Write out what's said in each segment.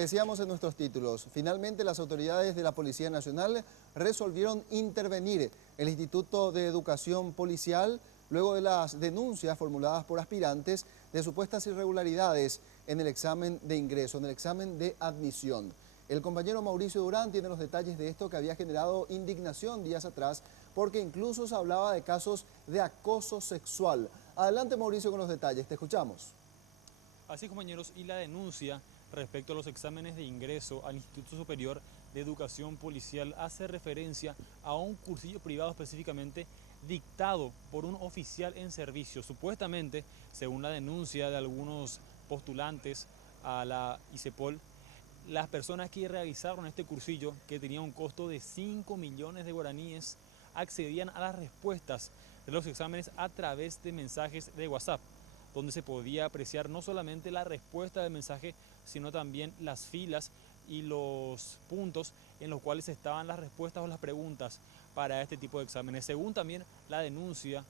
decíamos en nuestros títulos, finalmente las autoridades de la Policía Nacional resolvieron intervenir el Instituto de Educación Policial luego de las denuncias formuladas por aspirantes de supuestas irregularidades en el examen de ingreso, en el examen de admisión. El compañero Mauricio Durán tiene los detalles de esto que había generado indignación días atrás porque incluso se hablaba de casos de acoso sexual. Adelante Mauricio con los detalles, te escuchamos. Así compañeros, y la denuncia respecto a los exámenes de ingreso al Instituto Superior de Educación Policial hace referencia a un cursillo privado específicamente dictado por un oficial en servicio. Supuestamente, según la denuncia de algunos postulantes a la ICEPOL, las personas que realizaron este cursillo, que tenía un costo de 5 millones de guaraníes, accedían a las respuestas de los exámenes a través de mensajes de WhatsApp, donde se podía apreciar no solamente la respuesta del mensaje, sino también las filas y los puntos en los cuales estaban las respuestas o las preguntas para este tipo de exámenes. Según también la denuncia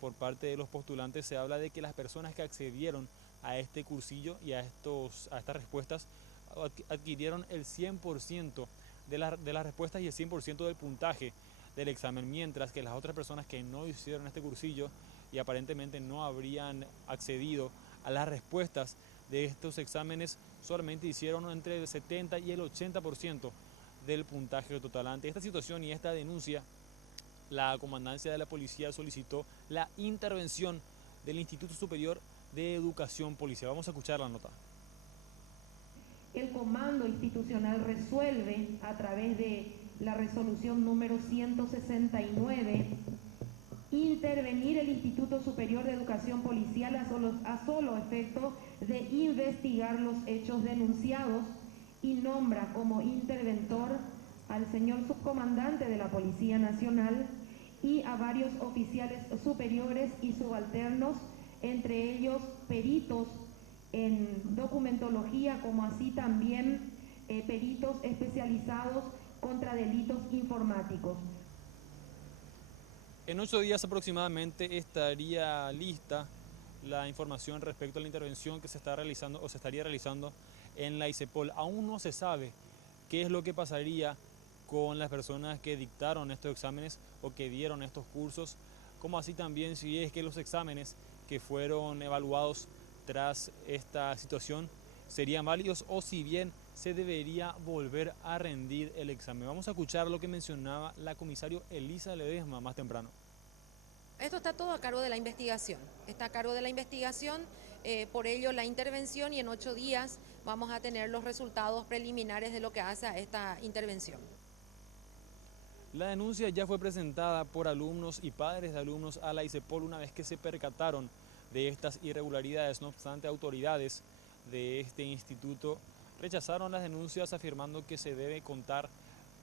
por parte de los postulantes, se habla de que las personas que accedieron a este cursillo y a estas respuestas adquirieron el 100% de las respuestas y el 100% del puntaje del examen, mientras que las otras personas que no hicieron este cursillo y aparentemente no habrían accedido a las respuestas de estos exámenes solamente hicieron entre el 70 y el 80% del puntaje total. Ante esta situación y esta denuncia, la comandancia de la policía solicitó la intervención del Instituto Superior de Educación Policial. Vamos a escuchar la nota. El comando institucional resuelve a través de la resolución número 169 intervenir el Instituto Superior de Educación Policial a solo efecto de investigar los hechos denunciados y nombra como interventor al señor subcomandante de la Policía Nacional y a varios oficiales superiores y subalternos, entre ellos peritos en documentología, como así también peritos especializados contra delitos informáticos. En 8 días aproximadamente estaría lista la información respecto a la intervención que se está realizando o se estaría realizando en la ICEPOL. Aún no se sabe qué es lo que pasaría con las personas que dictaron estos exámenes o que dieron estos cursos, como así también si es que los exámenes que fueron evaluados tras esta situación serían válidos o si bien se debería volver a rendir el examen. Vamos a escuchar lo que mencionaba la comisario Elisa Ledesma más temprano. Esto está todo a cargo de la investigación, está a cargo de la investigación, por ello la intervención, y en 8 días vamos a tener los resultados preliminares de lo que hace a esta intervención. La denuncia ya fue presentada por alumnos y padres de alumnos a la ICEPOL una vez que se percataron de estas irregularidades. No obstante, autoridades de este instituto rechazaron las denuncias afirmando que se debe contar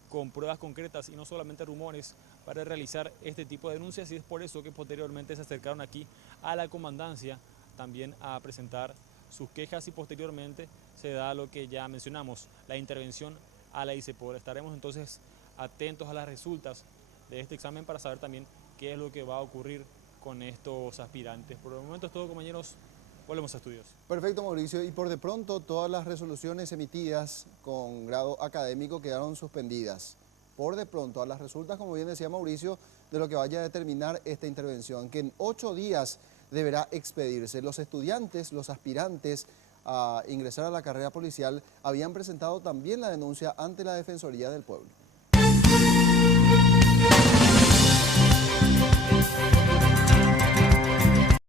con pruebas concretas y no solamente rumores para realizar este tipo de denuncias, y es por eso que posteriormente se acercaron aquí a la comandancia también a presentar sus quejas y posteriormente se da lo que ya mencionamos, la intervención a la ICEPOL. Estaremos entonces atentos a las resultas de este examen para saber también qué es lo que va a ocurrir con estos aspirantes. Por el momento es todo, compañeros. Volvemos a estudios. Perfecto, Mauricio. Y por de pronto todas las resoluciones emitidas con grado académico quedaron suspendidas. Por de pronto a las resultas, como bien decía Mauricio, de lo que vaya a determinar esta intervención, que en 8 días deberá expedirse. Los estudiantes, los aspirantes a ingresar a la carrera policial habían presentado también la denuncia ante la Defensoría del Pueblo.